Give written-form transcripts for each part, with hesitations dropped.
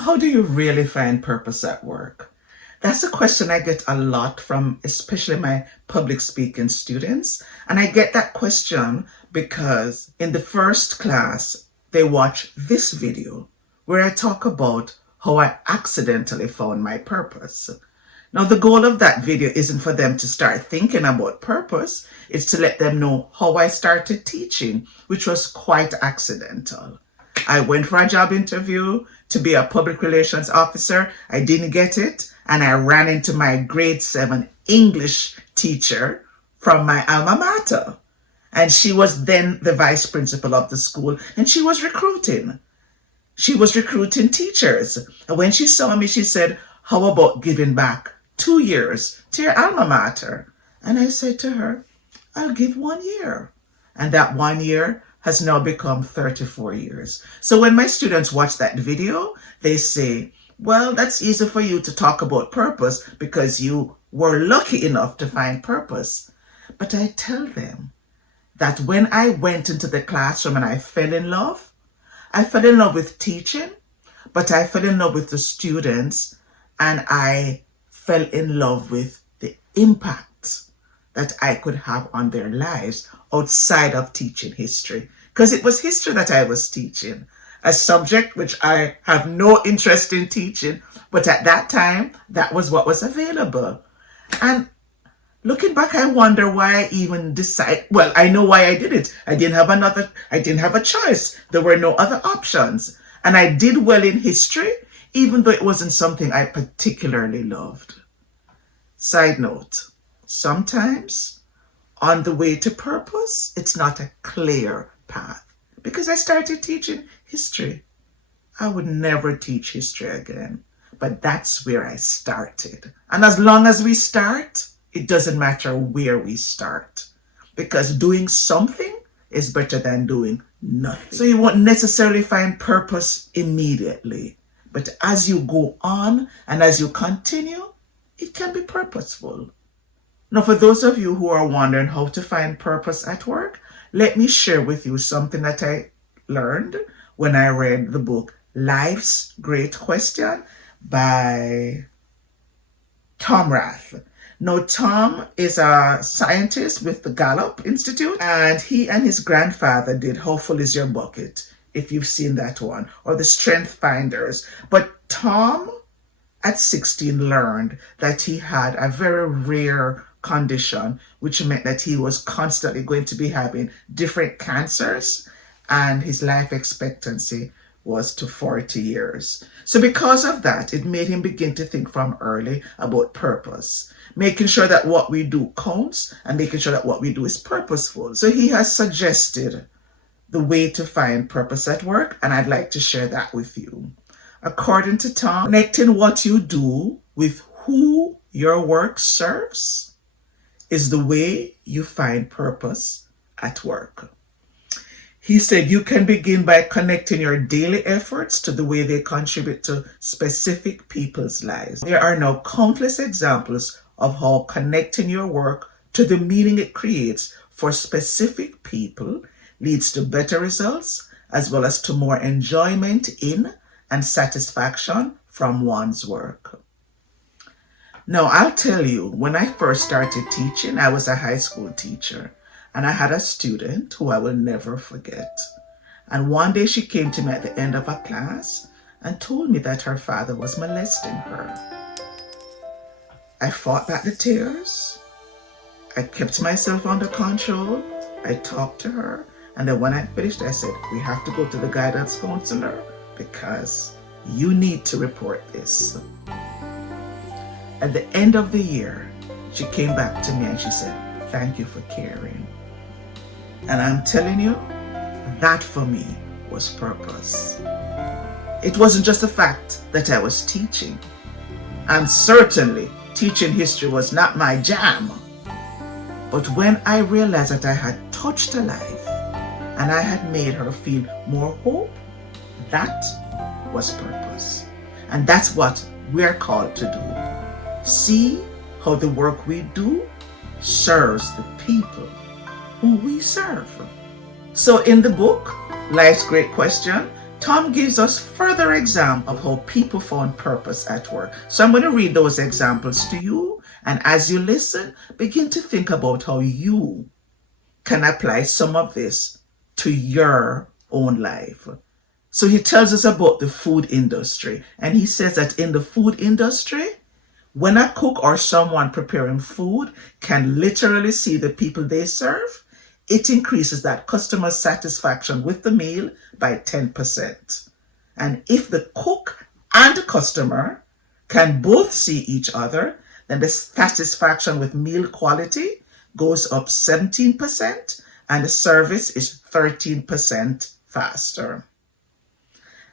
how do you really find purpose at work? That's a question I get a lot from especially my public speaking students. And I get that question because in the first class, they watch this video where I talk about how I accidentally found my purpose. Now, the goal of that video isn't for them to start thinking about purpose. It's to let them know how I started teaching, which was quite accidental. I went for a job interview to be a public relations officer. I didn't get it. And I ran into my grade 7 English teacher from my alma mater. And she was then the vice principal of the school. And she was recruiting. She was recruiting teachers. And when she saw me, she said, how about giving back 2 years to your alma mater? And I said to her, I'll give 1 year. And that 1 year has now become 34 years. So when my students watch that video, they say, well, that's easy for you to talk about purpose because you were lucky enough to find purpose. But I tell them that when I went into the classroom and I fell in love with teaching, but I fell in love with the students, and I fell in love with the impact that I could have on their lives outside of teaching history. Because it was history that I was teaching, a subject which I have no interest in teaching, but at that time, that was what was available. And looking back, I wonder why I even decided, well, I know why I did it. I didn't have a choice. There were no other options. And I did well in history, even though it wasn't something I particularly loved. Side note, sometimes on the way to purpose, it's not a clear path. Because I started teaching history. I would never teach history again. But that's where I started. And as long as we start, it doesn't matter where we start. Because doing something is better than doing nothing. So you won't necessarily find purpose immediately. But as you go on and as you continue, it can be purposeful. Now, for those of you who are wondering how to find purpose at work, let me share with you something that I learned when I read the book Life's Great Question by Tom Rath. Now, Tom is a scientist with the Gallup Institute, and he and his grandfather did How Full Is Your Bucket, if you've seen that one, or the Strength Finders. But Tom, at 16, learned that he had a very rare condition, which meant that he was constantly going to be having different cancers, and his life expectancy was to 40 years. So because of that, it made him begin to think from early about purpose, making sure that what we do counts and making sure that what we do is purposeful. So he has suggested the way to find purpose at work, and I'd like to share that with you. According to Tom, connecting what you do with who your work serves is the way you find purpose at work. He said you can begin by connecting your daily efforts to the way they contribute to specific people's lives. There are now countless examples of how connecting your work to the meaning it creates for specific people leads to better results, as well as to more enjoyment in and satisfaction from one's work. Now, I'll tell you, when I first started teaching, I was a high school teacher, and I had a student who I will never forget. And one day she came to me at the end of a class and told me that her father was molesting her. I fought back the tears. I kept myself under control. I talked to her. And then when I finished, I said, we have to go to the guidance counselor because you need to report this. At the end of the year, she came back to me and she said, thank you for caring. And I'm telling you, that for me was purpose. It wasn't just the fact that I was teaching. And certainly, teaching history was not my jam. But when I realized that I had touched a life and I had made her feel more hope, that was purpose. And that's what we're called to do. See how the work we do serves the people who we serve. So in the book, Life's Great Question, Tom gives us further examples of how people found purpose at work. So I'm going to read those examples to you. And as you listen, begin to think about how you can apply some of this to your own life. So he tells us about the food industry. And he says that in the food industry, when a cook or someone preparing food can literally see the people they serve, it increases that customer satisfaction with the meal by 10%. And if the cook and the customer can both see each other, then the satisfaction with meal quality goes up 17% and the service is 13% faster.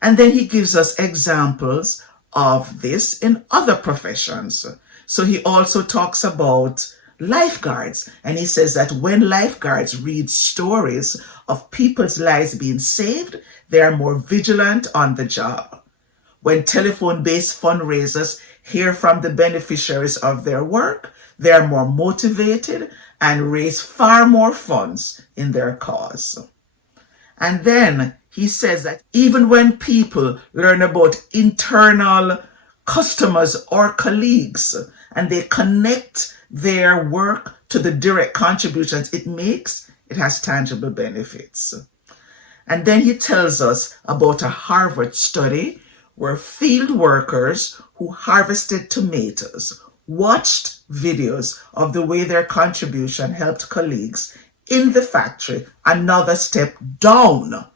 And then he gives us examples of this in other professions. So he also talks about lifeguards, and he says that when lifeguards read stories of people's lives being saved, they are more vigilant on the job. When telephone-based fundraisers hear from the beneficiaries of their work, they are more motivated and raise far more funds in their cause. And then he says that even when people learn about internal customers or colleagues and they connect their work to the direct contributions it makes, it has tangible benefits. And then he tells us about a Harvard study where field workers who harvested tomatoes watched videos of the way their contribution helped colleagues in the factory another step down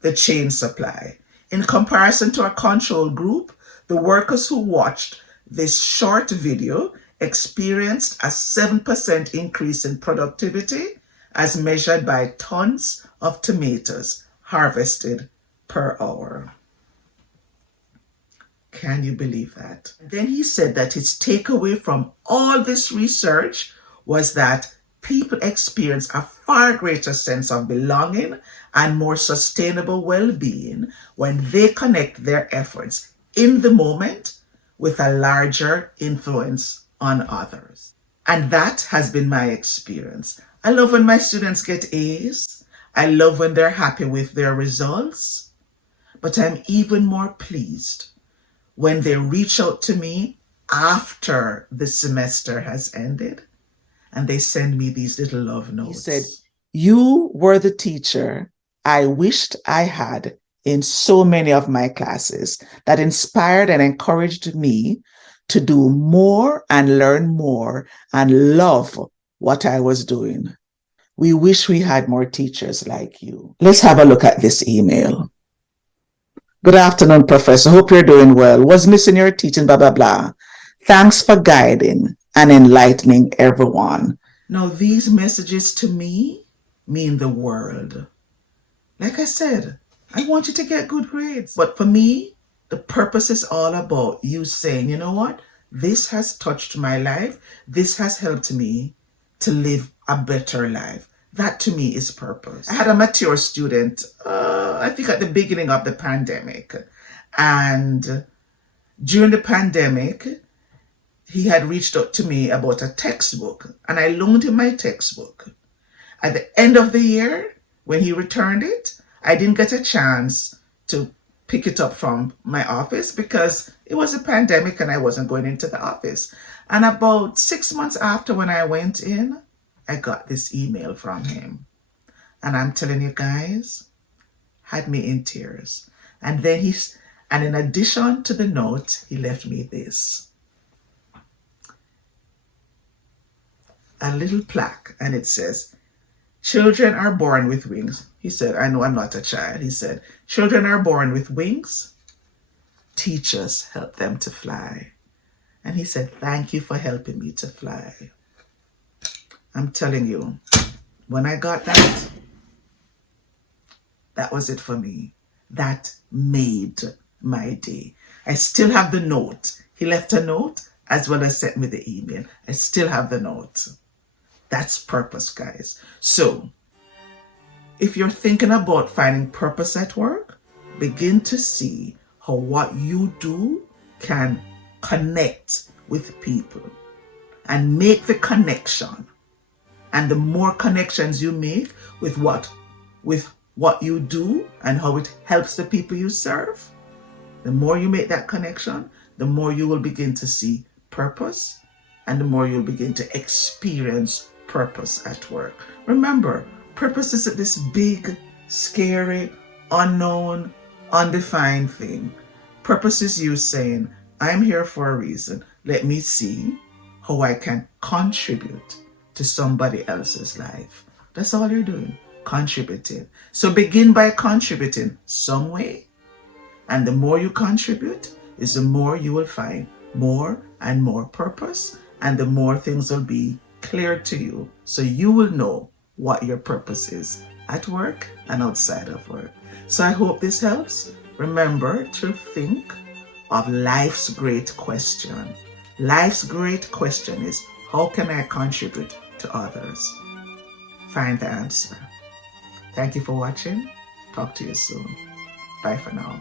the chain supply. In comparison to a control group, the workers who watched this short video experienced a 7% increase in productivity as measured by tons of tomatoes harvested per hour. Can you believe that? Then he said that his takeaway from all this research was that people experience a far greater sense of belonging and more sustainable well-being when they connect their efforts in the moment with a larger influence on others. And that has been my experience. I love when my students get A's. I love when they're happy with their results. But I'm even more pleased when they reach out to me after the semester has ended and they send me these little love notes. He said, "You were the teacher I wished I had in so many of my classes that inspired and encouraged me to do more and learn more and love what I was doing. We wish we had more teachers like you." Let's have a look at this email. "Good afternoon, Professor. Hope you're doing well. Was missing your teaching, blah, blah, blah. Thanks for guiding and enlightening everyone." Now, these messages to me mean the world. Like I said, I want you to get good grades. But for me, the purpose is all about you saying, you know what? This has touched my life. This has helped me to live a better life. That to me is purpose. I had a mature student, I think at the beginning of the pandemic. And during the pandemic, he had reached out to me about a textbook. And I loaned him my textbook. At the end of the year, when he returned it, I didn't get a chance to pick it up from my office because it was a pandemic and I wasn't going into the office. And about 6 months after when I went in, I got this email from him. And I'm telling you guys, had me in tears. And then and in addition to the note, he left me this. A little plaque, and it says, "Children are born with wings." He said, "I know I'm not a child." He said, "Children are born with wings. Teachers help them to fly." And he said, "Thank you for helping me to fly." I'm telling you, when I got that, that was it for me. That made my day. I still have the note. He left a note as well as sent me the email. I still have the note. That's purpose, guys. So, if you're thinking about finding purpose at work, begin to see how what you do can connect with people and make the connection. And the more connections you make with what you do and how it helps the people you serve, the more you make that connection, the more you will begin to see purpose, and the more you'll begin to experience purpose at work. Remember, purpose isn't this big, scary, unknown, undefined thing. Purpose is you saying, I'm here for a reason. Let me see how I can contribute to somebody else's life. That's all you're doing, contributing. So begin by contributing some way. And the more you contribute is the more you will find more and more purpose, and the more things will be clear to you. So you will know what your purpose is at work and outside of work. So I hope this helps. Remember to think of life's great question. Life's great question is, how can I contribute to others? Find the answer. Thank you for watching. Talk to you soon. Bye for now.